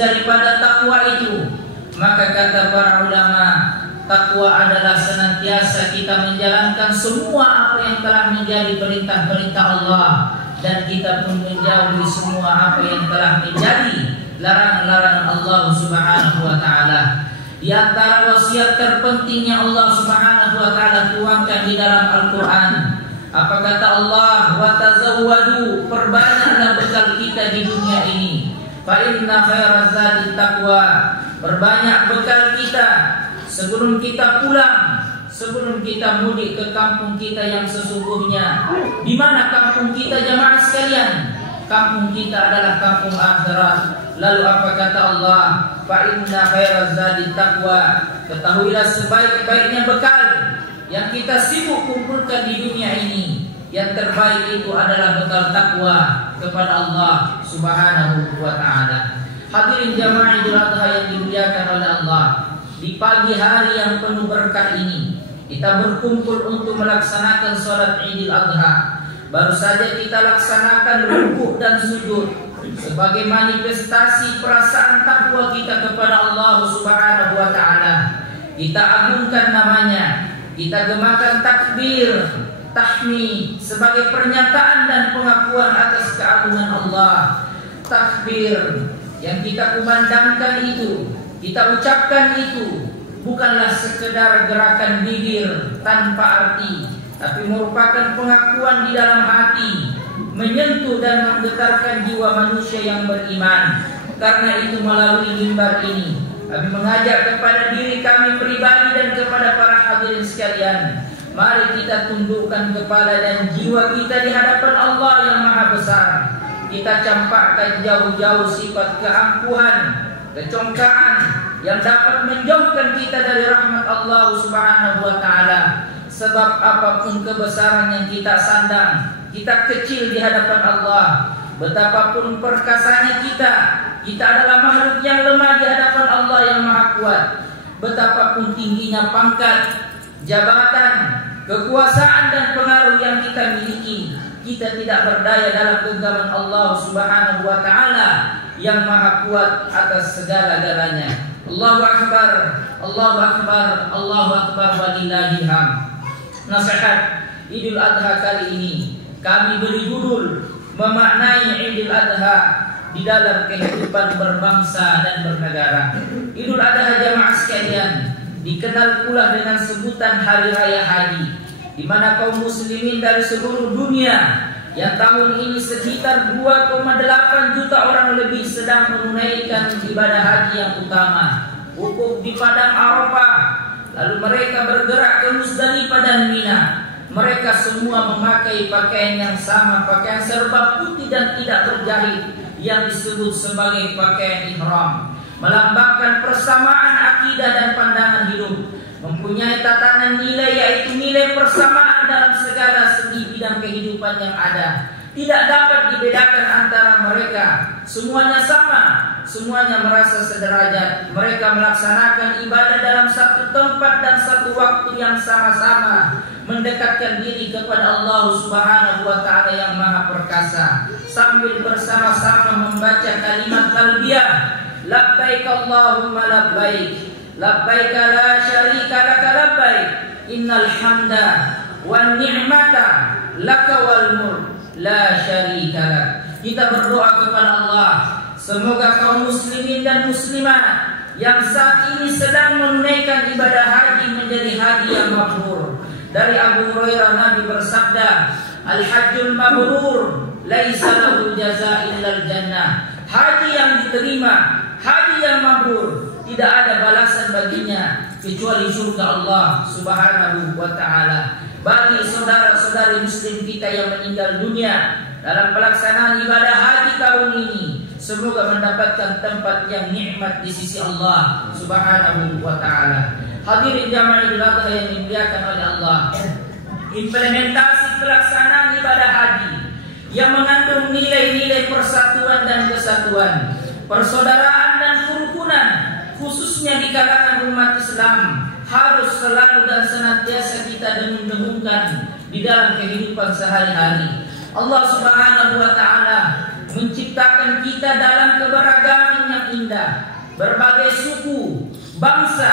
daripada takwa itu. Maka kata para ulama, takwa adalah senantiasa kita menjalankan semua apa yang telah menjadi perintah-perintah Allah, dan kita pun menjauhi semua apa yang telah menjadi larangan-larangan Allah Subhanahu wa taala. Di antara wasiat terpenting yang Allah Subhanahu wa taala tuangkan di dalam Al-Qur'an, apa kata Allah? Wa tazawwadu, perbanyaklah bekal kita di dunia ini. Fa inna khairaz zadi taqwa, perbanyak bekal kita sebelum kita pulang, sebelum kita mudik ke kampung kita yang sesungguhnya. Di mana kampung kita jamaah sekalian? Kampung kita adalah kampung akhirat. Lalu apa kata Allah? Fa inna khairaz zadi taqwa, ketahuilah sebaik-baiknya bekal yang kita sibuk kumpulkan di dunia ini, yang terbaik itu adalah bekal takwa kepada Allah Subhanahu wa taala. Hadirin jamaah Idul Adha yang dimuliakan oleh Allah, di pagi hari yang penuh berkah ini kita berkumpul untuk melaksanakan salat Idul Adha. Baru saja kita laksanakan rukuk dan sujud sebagai manifestasi perasaan takwa kita kepada Allah Subhanahu wa taala. Kita agungkan namanya, kita gemakan takbir, tahmid sebagai pernyataan dan pengakuan atas keagungan Allah. Takbir yang kita kumandangkan itu, kita ucapkan itu bukanlah sekedar gerakan bibir tanpa arti, tapi merupakan pengakuan di dalam hati, menyentuh dan menggetarkan jiwa manusia yang beriman. Karena itu melalui mimbar ini kami mengajak kepada diri kami pribadi dan kepada para hadirin sekalian, mari kita tundukkan kepala dan jiwa kita di hadapan Allah yang Maha Besar. Kita campakkan jauh-jauh sifat keangkuhan, kecongkaan yang dapat menjauhkan kita dari rahmat Allah Subhanahu wa taala. Sebab apapun kebesaran yang kita sandang, kita kecil di hadapan Allah. Betapapun perkasanya kita adalah makhluk yang lemah di hadapan Allah yang Maha Kuat. Betapapun tingginya pangkat, jabatan, kekuasaan dan pengaruh yang kita miliki, kita tidak berdaya dalam genggaman Allah Subhanahu wa taala yang Maha Kuat atas segala-galanya. Allahu Akbar, Allahu Akbar, Allahu Akbar walillahil hamd. Nasihat Idul Adha kali ini kami beri judul memaknai Idul Adha di dalam kehidupan berbangsa dan bernegara. Idul Adha jamaah sekalian dikenal pula dengan sebutan Hari Raya Haji, di mana kaum muslimin dari seluruh dunia yang tahun ini sekitar 2,8 juta orang lebih sedang menunaikan ibadah haji yang utama, wukuf di padang Arafah. Lalu mereka bergerak ke Musdalifah dan Mina. Mereka semua memakai pakaian yang sama, pakaian serba putih dan tidak berjahit, yang disebut sebagai pakaian ihram, melambangkan persamaan akidah dan pandangan hidup, mempunyai tatanan nilai, yaitu nilai persamaan dalam segala segi bidang kehidupan yang ada. Tidak dapat dibedakan antara mereka, semuanya sama, semuanya merasa sederajat. Mereka melaksanakan ibadah dalam satu tempat dan satu waktu yang sama-sama, mendekatkan diri kepada Allah Subhanahu wa taala yang Maha Perkasa, sambil bersama-sama membaca kalimat talbiyah, labbaik Allahumma labbaik, labbaik la syarika laka labbaik, innal hamda wan ni'mata laka wal mulk la syarika lak. Kita berdoa kepada Allah, semoga kaum muslimin dan muslimat yang saat ini sedang menunaikan ibadah haji menjadi haji yang mabrur. Dari Abu Hurairah Nabi bersabda, al-hajjul mabrur laisa lahu jazaa illal jannah. Haji yang diterima, haji yang mabrur, tidak ada balasan baginya kecuali surga Allah Subhanahu wa taala. Bagi saudara-saudari muslim kita yang meninggal dunia dalam pelaksanaan ibadah haji tahun ini, semoga mendapatkan tempat yang nikmat di sisi Allah Subhanahu wa taala. Hadirin jamaah Idul Adha yang dimuliakan oleh Allah, implementasi pelaksanaan ibadah haji yang mengandung nilai-nilai persatuan dan kesatuan, persaudaraan dan kerukunan, khususnya di kalangan umat Islam, harus selalu dan senantiasa kita dengung-dengungkan di dalam kehidupan sehari-hari. Allah Subhanahu wa taala menciptakan kita dalam keberagaman yang indah, berbagai suku, bangsa,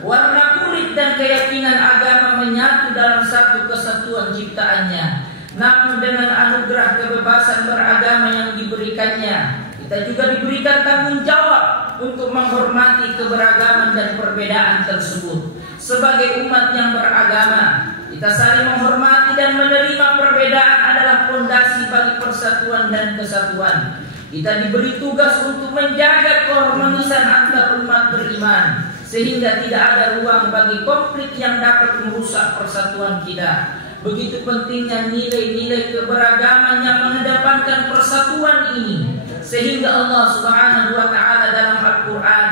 warna kulit dan keyakinan agama menyatu dalam satu kesatuan ciptaannya. Namun dengan anugerah kebebasan beragama yang diberikannya, kita juga diberikan tanggung jawab untuk menghormati keberagaman dan perbedaan tersebut. Sebagai umat yang beragama, kita saling menghormati dan menerima perbedaan adalah fondasi bagi persatuan dan kesatuan. Kita diberi tugas untuk menjaga keharmonisan antar umat beriman, sehingga tidak ada ruang bagi konflik yang dapat merusak persatuan kita. Begitu pentingnya nilai-nilai keberagaman yang mengedepankan persatuan ini, sehingga Allah Subhanahu wa Ta'ala dalam Al-Quran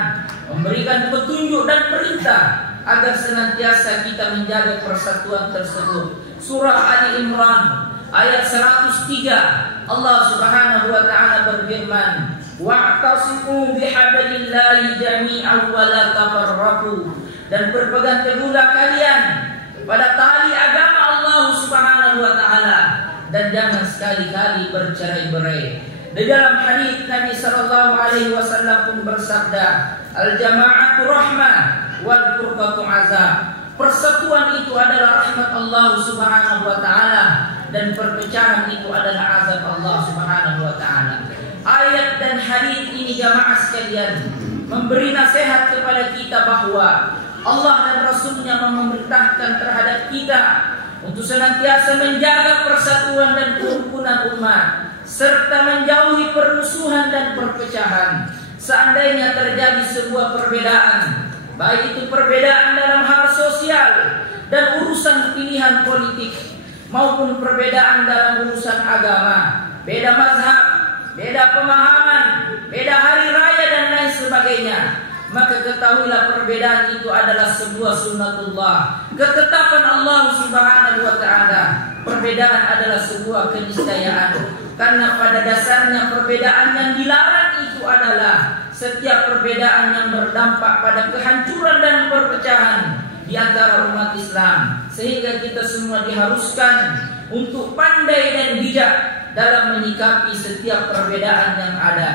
memberikan petunjuk dan perintah agar senantiasa kita menjaga persatuan tersebut. Surah Ali Imran ayat 103, Allah Subhanahu wa Ta'ala berfirman, wa'tasimu bihablillahi jami'an wa la tafarraqu, dan berpegang teguhlah kalian pada tali agama Allah Subhanahu wa Ta'ala dan jangan sekali-kali bercerai-berai. Di dalam hadis Nabi sallallahu alaihi wasallam pun bersabda, al-jama'atu rahmah wal furqatu azab. Persatuan itu adalah rahmat Allah Subhanahu wa Ta'ala dan perpecahan itu adalah azab Allah Subhanahu wa Ta'ala. Ayat dan hadis ini jamaah sekalian memberi nasihat kepada kita bahwa Allah dan Rasulnya memerintahkan terhadap kita untuk senantiasa menjaga persatuan dan kerukunan umat, serta menjauhi permusuhan dan perpecahan. Seandainya terjadi sebuah perbedaan, baik itu perbedaan dalam hal sosial dan urusan pilihan politik, maupun perbedaan dalam urusan agama, beda mazhab, beda pemahaman, beda hari raya dan lain sebagainya, maka ketahuilah perbedaan itu adalah sebuah sunnatullah, ketetapan Allah Subhanahu wa Ta'ala. Perbedaan adalah sebuah keniscayaan, karena pada dasarnya perbedaan yang dilarang itu adalah setiap perbedaan yang berdampak pada kehancuran dan perpecahan di antara umat Islam, sehingga kita semua diharuskan untuk pandai dan bijak dalam menyikapi setiap perbedaan yang ada.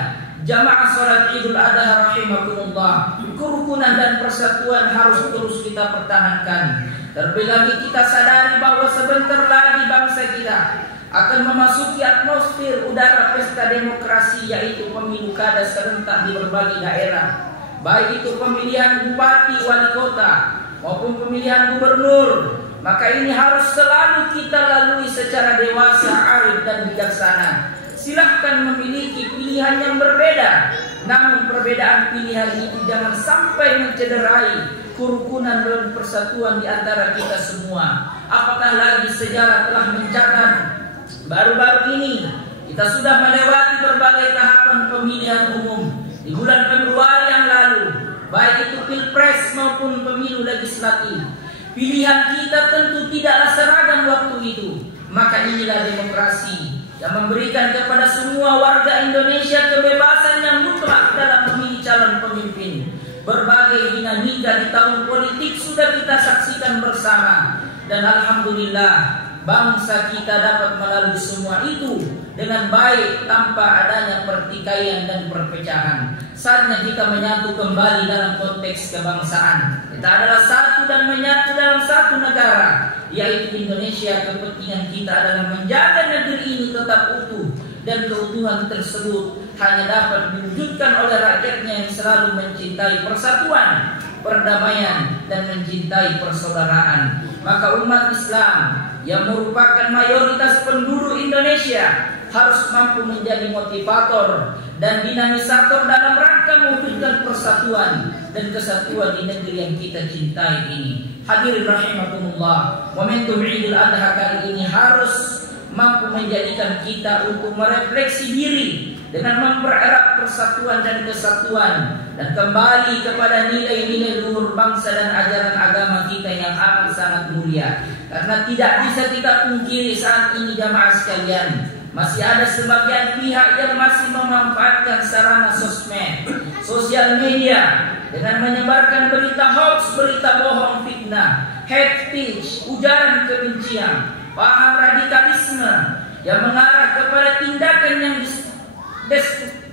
Jamaah salat Idul Adha rahimakumullah, kerukunan dan persatuan harus terus kita pertahankan. Terlebih lagi kita sadari bahwa sebentar lagi bangsa kita akan memasuki atmosfer udara pesta demokrasi, yaitu pemilu kada serentak di berbagai daerah, baik itu pemilihan bupati, wali kota maupun pemilihan gubernur. Maka ini harus selalu kita lalui secara dewasa, arif dan bijaksana. Silahkan memiliki pilihan yang berbeda, namun perbedaan pilihan itu jangan sampai mencederai kerukunan dan persatuan di antara kita semua. Apatah lagi sejarah telah mencatat baru-baru ini kita sudah melewati berbagai tahapan pemilihan umum di bulan Februari yang lalu, baik itu pilpres maupun pemilu legislatif. Pilihan kita tentu tidaklah seragam waktu itu. Maka inilah demokrasi yang memberikan kepada semua warga Indonesia kebebasan yang mutlak dalam memilih calon pemimpin. Berbagai dinamika di tahun politik sudah kita saksikan bersama, dan alhamdulillah bangsa kita dapat melalui semua itu dengan baik tanpa adanya pertikaian dan perpecahan. Saatnya kita menyatu kembali dalam konteks kebangsaan. Kita adalah satu dan menyatu dalam satu negara, yaitu Indonesia. Kepentingan kita adalah menjaga negeri ini tetap utuh, dan keutuhan tersebut hanya dapat diwujudkan oleh rakyatnya yang selalu mencintai persatuan, perdamaian, dan mencintai persaudaraan. Maka umat Islam yang merupakan mayoritas penduduk Indonesia harus mampu menjadi motivator dan dinamisator dalam rangka mewujudkan persatuan dan kesatuan di negeri yang kita cintai ini. Hadirin rahimakumullah, momentum Idul Adha kali ini harus mampu menjadikan kita untuk merefleksi diri dengan mempererat persatuan dan kesatuan, dan kembali kepada nilai-nilai luhur bangsa dan ajaran agama kita yang amat sangat mulia. Karena tidak bisa kita pungkiri saat ini jamaah sekalian, masih ada sebagian pihak yang masih memanfaatkan sarana sosmed, sosial media, dengan menyebarkan berita hoax, berita bohong, fitnah, hate speech, ujaran kebencian, paham radikalisme yang mengarah kepada tindakan yang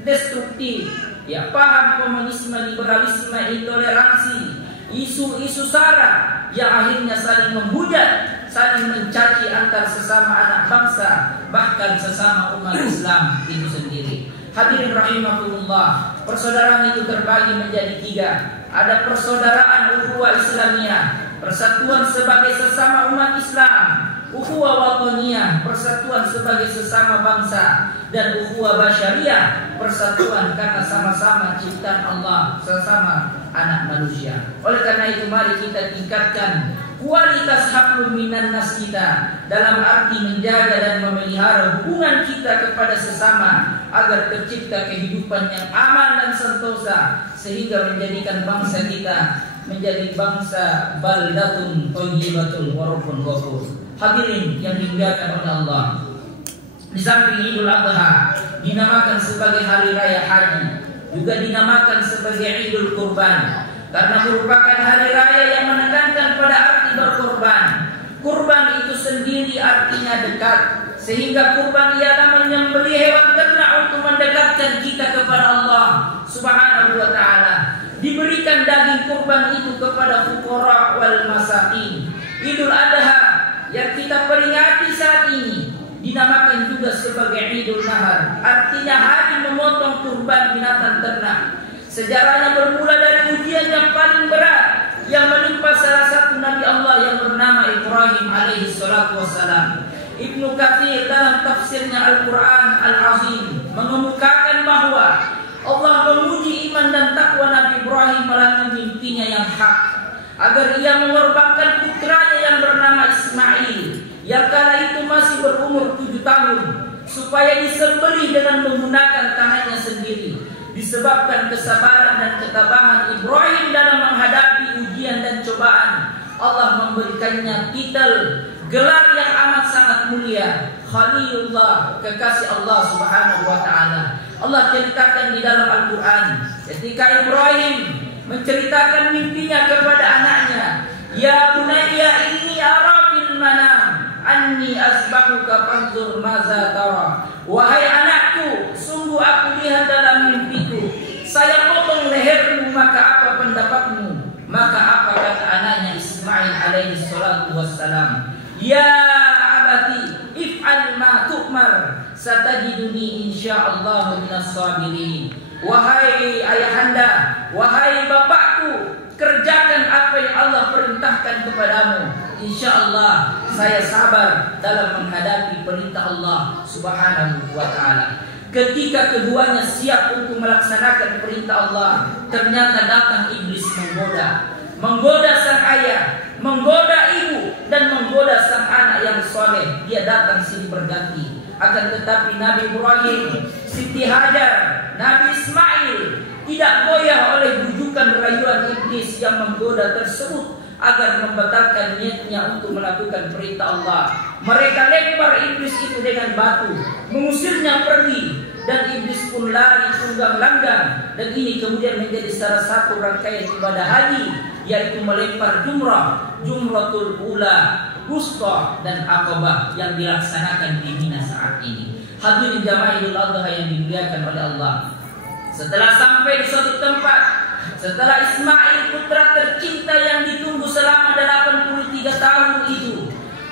destruktif, ya, paham komunisme, liberalisme, intoleransi, isu-isu sara yang akhirnya saling menghujat, saling mencaci antar sesama anak bangsa, bahkan sesama umat Islam itu sendiri. Hadirin rahimakumullah, persaudaraan itu terbagi menjadi 3. Ada persaudaraan ukhuwah Islamiyah, persatuan sebagai sesama umat Islam; ukhuwah wataniyah, persatuan sebagai sesama bangsa; dan ukhuwah basyariyah, persatuan karena sama-sama ciptaan Allah, sesama anak manusia. Oleh karena itu mari kita tingkatkan kualitas hablum minan nas kita dalam arti menjaga dan memelihara hubungan kita kepada sesama agar tercipta kehidupan yang aman dan sentosa, sehingga menjadikan bangsa kita menjadi bangsa baldatun thayyibatun wa rabbun ghafur. Hadirin yang dimuliakan oleh Allah, di samping Idul Adha dinamakan sebagai hari raya haji, juga dinamakan sebagai Idul Kurban, karena merupakan hari raya yang menekankan pada arti berkorban. Kurban itu sendiri artinya dekat, sehingga kurban ialah menyembelih hewan ternak untuk mendekatkan kita kepada Allah Subhanahu wa taala. Diberikan daging kurban itu kepada fuqara wal masakin. Idul Adha yang kita peringati saat ini dinamakan juga sebagai Idul Nahar, artinya hari memotong kurban binatang ternak. Sejarahnya bermula dari ujian yang paling berat yang menimpa salah satu Nabi Allah yang bernama Ibrahim alaihi salatu wassalam. Ibnu Katsir dalam tafsirnya Al-Quran Al-Azim mengemukakan bahwa Allah menguji iman dan takwa Nabi Ibrahim melalui mimpinya yang hak, agar ia mengorbankan putranya yang bernama Ismail yang kala itu masih berumur 7 tahun, supaya disembelih dengan menggunakan tangannya sendiri. Disebabkan kesabaran dan ketabahan Ibrahim dalam menghadapi ujian dan cobaan, Allah memberikannya titel gelar yang amat sangat mulia, Khalilullah, kekasih Allah Subhanahu wa taala. Allah ceritakan di dalam Al-Qur'an ketika Ibrahim menceritakan mimpinya kepada anaknya, "Ya bunayya inni ara fil manam anni asbahuka fanzur maza tara." Wahai anakku, sungguh aku lihat dalam mimpiku, saya potong lehermu, maka apa pendapatmu? Maka apa kata anaknya Ismail alaihi salatu wassalam? Ya abati if'al ma tu'mar satajiduni insyaallah minas sabirin. Wahai ayahanda, wahai bapakku, kerjakan apa yang Allah perintahkan kepadamu. Insyaallah saya sabar dalam menghadapi perintah Allah Subhanahu wa taala. Ketika keduanya siap untuk melaksanakan perintah Allah, ternyata datang iblis menggoda sang ayah, menggoda ibu, dan menggoda sang anak yang soleh. Dia datang silih berganti. Akan tetapi Nabi Ibrahim, Siti Hajar, Nabi Ismail tidak goyah oleh bujukan rayuan iblis yang menggoda tersebut agar membatalkan niatnya untuk melakukan perintah Allah. Mereka lempar iblis itu dengan batu, mengusirnya pergi, dan iblis pun lari tunggang langgang. Dan ini kemudian menjadi salah satu rangkaian ibadah haji, yaitu melempar jumratul ula, wusta, dan aqabah yang dilaksanakan di Mina saat ini. Hadirin jamaah Idul Adha yang dimuliakan oleh Allah, setelah sampai di suatu tempat, setelah Ismail putra tercinta yang ditunggu selama 83 tahun itu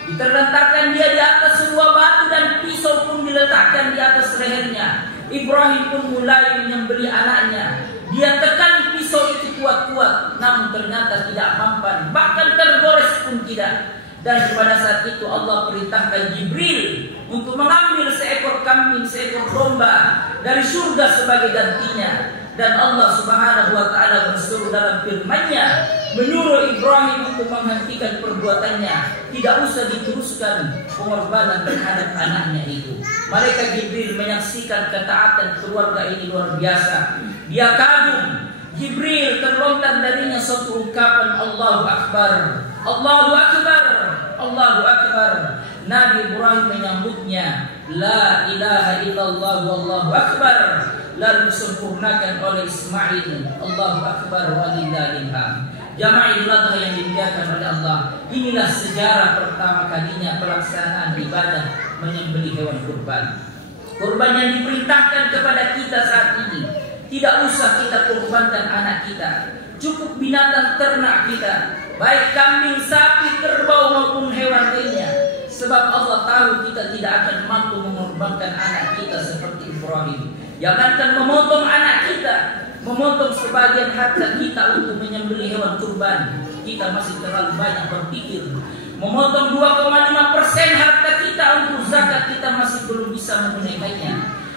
diterlentarkan dia di atas sebuah batu dan pisau pun diletakkan di atas lehernya, Ibrahim pun mulai menyembelih anaknya. Dia tekan pisau itu kuat-kuat, namun ternyata tidak mampan, bahkan tergores pun tidak. Dan pada saat itu Allah perintahkan Jibril untuk mengambil seekor kambing, seekor domba dari surga sebagai gantinya. Dan Allah Subhanahu wa taala berseru dalam firman-Nya, menyuruh Ibrahim untuk menghentikan perbuatannya, tidak usah diteruskan pengorbanan terhadap anaknya itu. Malaikat Jibril menyaksikan ketaatan keluarga ini luar biasa. Dia kagum. Jibril terlontar darinya suatu ungkapan, Allahu Akbar, Allahu Akbar, Allahu Akbar. Nabi Ibrahim menyambutnya, La ilaha illallah wallahu akbar. Lalu disempurnakan oleh Ismail, Allahu Akbar walillahil hamd. Jamaah Idul Adha yang dimuliakan oleh Allah, inilah sejarah pertama kalinya pelaksanaan ibadah menyembelih hewan kurban. Kurban yang diperintahkan kepada kita saat ini, tidak usah kita kurbankan anak kita, cukup binatang ternak kita, baik kambing, sapi, kerbau maupun hewan lainnya. Sebab Allah tahu kita tidak akan mampu mengorbankan anak kita seperti Ibrahim. Jangankan memotong anak kita, memotong sebagian harta kita untuk menyembelih hewan kurban, kita masih terlalu banyak berpikir. Memotong 2,5% harta kita untuk zakat, kita masih belum bisa menunaikannya.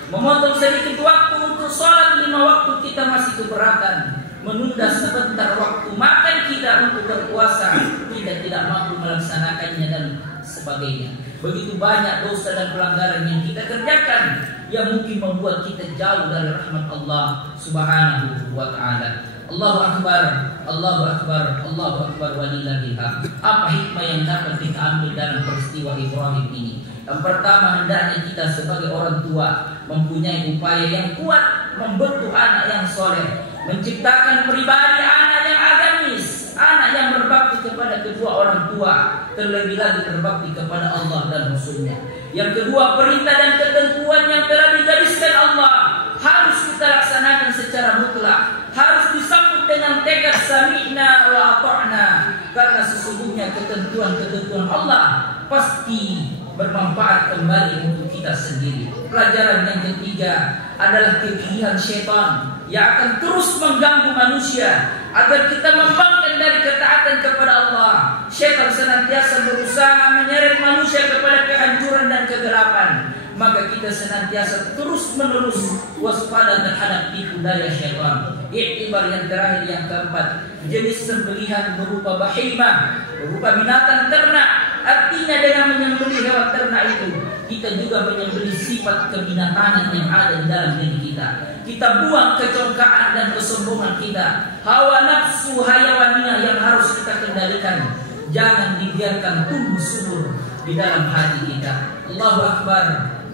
Memotong sedikit waktu untuk sholat 5 waktu, kita masih keberatan. Menunda sebentar waktu makan kita untuk berpuasa, kita tidak mampu melaksanakannya dan sebagainya. Begitu banyak dosa dan pelanggaran yang kita kerjakan yang mungkin membuat kita jauh dari rahmat Allah Subhanahu wa ta'ala. Allahu Akbar, Allahu Akbar, Allahu Akbar walillahil hamd. Apa hikmah yang dapat kita ambil dalam peristiwa Ibrahim ini? Yang pertama, hendaknya kita sebagai orang tua mempunyai upaya yang kuat membentuk anak yang soleh, menciptakan pribadi anak yang agamis, anak yang berbakti kepada kedua orang tua, terlebih lagi berbakti kepada Allah dan Rasulnya. Yang kedua, perintah dan ketentuan yang telah digariskan Allah harus kita laksanakan secara mutlak, harus disambut dengan tekad sami'na wa ata'na, karena sesungguhnya ketentuan-ketentuan Allah pasti bermanfaat kembali untuk kita sendiri. Pelajaran yang ketiga adalah kegigihan syaitan yang akan terus mengganggu manusia agar kita membangkang dari ketaatan kepada Allah. Syaitan senantiasa berusaha menyeret manusia kepada kehancuran dan kegelapan. Maka kita senantiasa terus-menerus waspada terhadap tipu daya syaitan. Iktibar yang terakhir, yang keempat, jenis sembelihan berupa bahimah, berupa binatang ternak. Artinya dengan menyembelih hewan ternak itu, kita juga menyembelih sifat kebinatangan yang ada di dalam diri kita. Kita buang kecongkaan dan kesombongan kita, hawa nafsu hayawaniyah yang harus kita kendalikan. Jangan dibiarkan tumbuh subur di dalam hati kita. Allahu Akbar,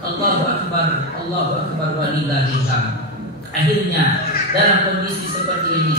Allahu Akbar, Allahu Akbar walillahil hamd. Akhirnya dalam kondisi seperti ini,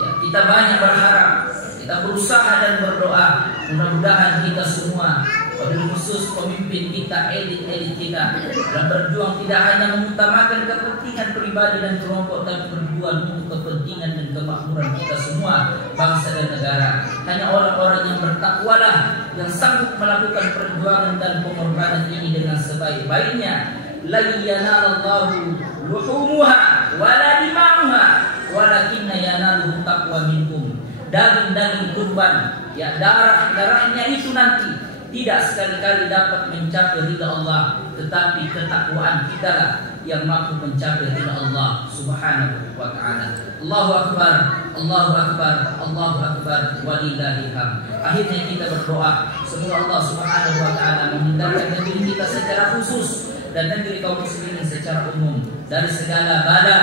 ya, kita banyak berharap, kita berusaha dan berdoa. Mudah-mudahan kita semua, wabil khusus pemimpin kita, elit-elit kita, dalam berjuang tidak hanya mengutamakan kepentingan pribadi dan kelompok, tapi berjuang untuk kepentingan dan kemakmuran kita semua, bangsa dan negara. Hanya orang-orang yang bertakwalah yang sanggup melakukan perjuangan dan pengorbanan ini dengan sebaik-baiknya. La yanalallahu luhumuha wala dima'uha walakinna yanaluhu taqwa minkum. Daging-daging kurban, ya, darahnya itu nanti tidak sekali-kali dapat mencapai ridha Allah, tetapi ketakwaan kita lah yang mampu mencapai ridha Allah Subhanahu wa ta'ala. Allahu Akbar, Allahu Akbar, Allahu Akbar walillahil hamd. Akhirnya kita berdoa semoga Allah Subhanahu wa ta'ala menghindarkan negeri kita secara khusus dan negeri kaum muslimin secara umum dari segala bala,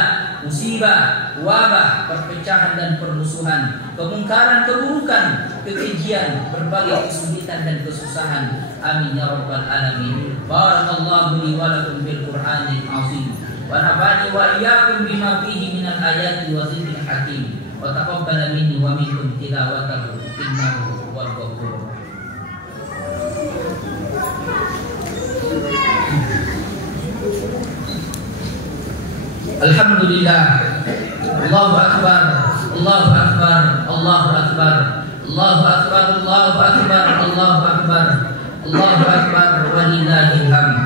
musibah, wabah, perpecahan dan permusuhan, kemungkaran, keburukan, kekejian, berbagai kesulitan dan kesusahan. Amin ya rabbal alamin. Barakallahu li wa lakum bil Qur'anil azim wa nafa'ani wa iyyakum bima fihi minal ayati wa dzikril hakim wa taqabbala minni wa minkum tilawatahu innahu huwal ghafurur. Alhamdulillah. Allahu Akbar, Allahu Akbar, Allahu Akbar, Allahu Akbar, Allahu Akbar, Allahu Akbar, Allahu Akbar walillahil hamd.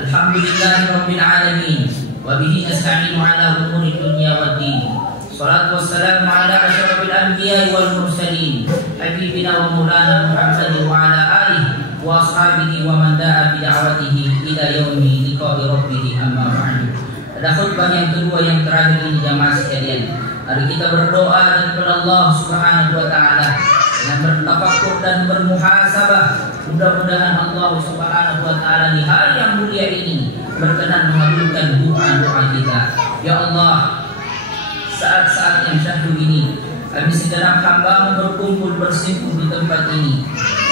Alhamdulillahi rabbil alamin wa bihi nasta'inu ala umuri dunya waddin. Salatu wassalamu ala asyrafil anbiya'i wal mursalin, habibina wa maulana Muhammadin wa ala alihi wa ashabihi wa man da'a bi da'watihi ila yaumi liqa'i rabbih. Amma ba'du. Pada khutbah yang kedua yang terakhir ini jamaah sekalian, mari kita berdoa kepada Allah Subhanahu wa ta'ala dengan bertafakkur dan bermuhasabah. Mudah-mudahan Allah Subhanahu wa ta'ala di hari yang mulia ini berkenan mengabulkan doa-doa kita. Ya Allah, saat-saat yang syahdu ini kami segenap hamba berkumpul bersimpuh di tempat ini.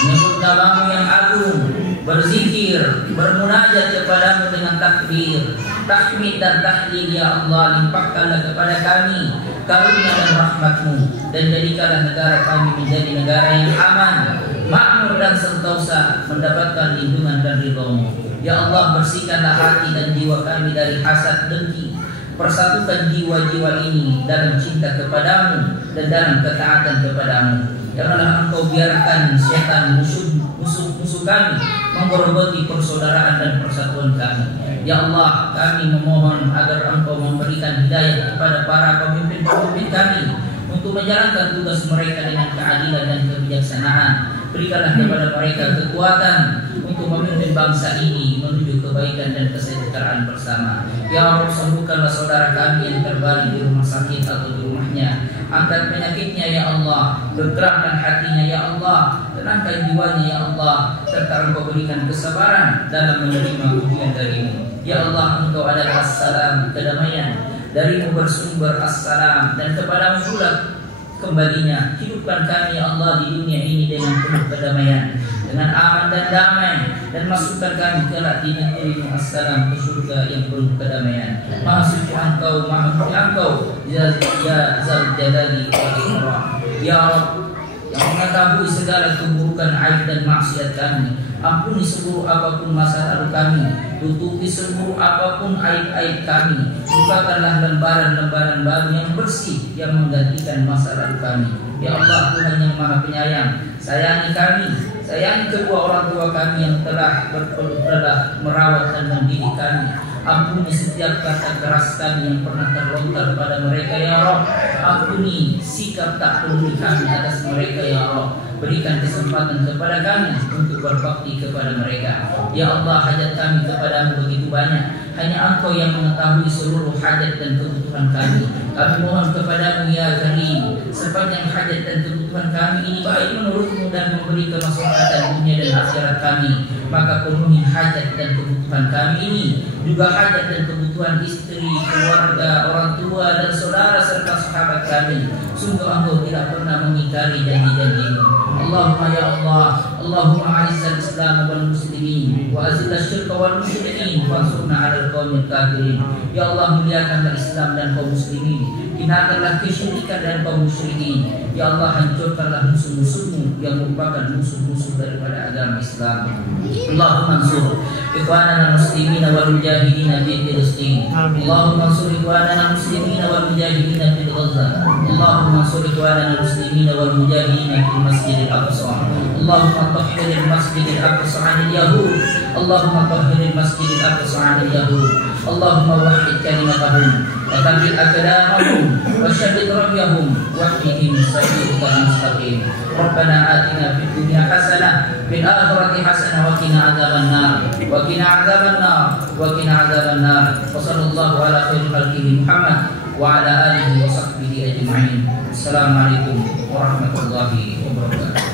menyebut namamu yang agung, berzikir, bermunajat kepadamu dengan takbir, tahmid dan tahlil. Ya Allah, limpahkanlah kepada kami karunia dan rahmatmu, dan jadikanlah negara kami menjadi negara yang aman, makmur dan sentosa, mendapatkan lindungan dan ridhamu. Ya Allah, bersihkanlah hati dan jiwa kami dari hasad dengki, persatukan jiwa-jiwa ini dalam cinta kepadamu dan dalam ketaatan kepadamu. Janganlah Engkau biarkan setan musuh kami menggerogoti persaudaraan dan persatuan kami. Ya Allah, kami memohon agar Engkau memberikan hidayah kepada para pemimpin-pemimpin kami untuk menjalankan tugas mereka dengan keadilan dan kebijaksanaan. Berikanlah kepada mereka kekuatan untuk memimpin bangsa ini menuju kebaikan dan kesejahteraan bersama. Ya Allah, sembuhkanlah saudara kami yang terbaring di rumah sakit atau di rumahnya. Angkat penyakitnya ya Allah, bergerakkan hatinya ya Allah, tenangkan jiwanya ya Allah, serta Engkau berikan kesabaran dalam menerima ujian darimu. Ya Allah, Engkau adalah assalam, kedamaian, darimu bersumber assalam, dan kepadamu pula kembalinya. Hidupkan kami ya Allah di dunia ini dengan penuh kedamaian, dengan aman dan damai, dan masukkan kami kelak di negerimu assalam ke surga yang penuh kedamaian. Maha suci Engkau, Maha mulia Engkau, ya Zal Jalali wal Ikram. Ya Rabb, yang mengetahui segala keburukan, aib dan maksiat kami, ampuni seluruh apapun masa lalu kami, tutupi seluruh apapun aib-aib kami, bukakanlah lembaran-lembaran baru yang bersih yang menggantikan masa lalu kami. Ya Allah, Tuhan yang Maha Penyayang, sayangi kami, sayangi kedua orang tua kami yang telah merawat dan mendidik kami. Ampuni setiap kata keras kami yang pernah terlontar pada mereka ya Rabb. Ampuni sikap tak peduli kami atas mereka ya Rabb. Berikan kesempatan kepada kami untuk berbakti kepada mereka. Ya Allah, hajat kami kepadamu begitu banyak. Hanya Engkau yang mengetahui seluruh hajat dan kebutuhan kami. Kami mohon kepadamu ya Karim, sepanjang hajat dan kebutuhan kami ini baik menurutmu dan memberi kemaslahatan dunia dan akhirat kami, maka penuhi hajat dan kebutuhan kami ini, juga hajat dan kebutuhan istri, keluarga, orang tua dan saudara serta sahabat kami. Sungguh Engkau tidak pernah mengingkari janji-janji-Mu. Allahumma ya Allah, Allahumma a'izzal Islam wal muslimin wa azil asyirka wal musyrikin wansurna 'alal qaumil kafirin. Ya Allah, muliakanlah Islam dan kaum muslimin, hinakanlah kesyirikan dan kaum musyrikin. Ya Allah, hancurkanlah musuh-musuhmu yang merupakan musuh-musuh daripada agama Islam. Allahumma ansur ikhwanana muslimin wal mujahidin fi Filistin. Allahumma ansur ikhwanana muslimin wal mujahidin fi Gaza. Allahumma ansur ikhwanana muslimin wal mujahidin fi Masjidil Aqsa. Allahumma tahhir Masjidil Aqsa 'anil yahud. Allahumma tahhir Masjidil Aqsa 'anil yahud. Allahumma wahhid kalimatahum wa thabbit aqdamahum wa shaddid ramyahum wahdihim siratal mustaqim. Rabbana atina fid dunya hasanah fil akhirati hasanah wa qina adzabannar wa qina adzabannar wa qina adzabannar. Wa sallallahu ala khairil khalqihi Muhammad wa ala alihi wa sahbihi ajma'in. Assalamualaikum warahmatullahi wabarakatuh.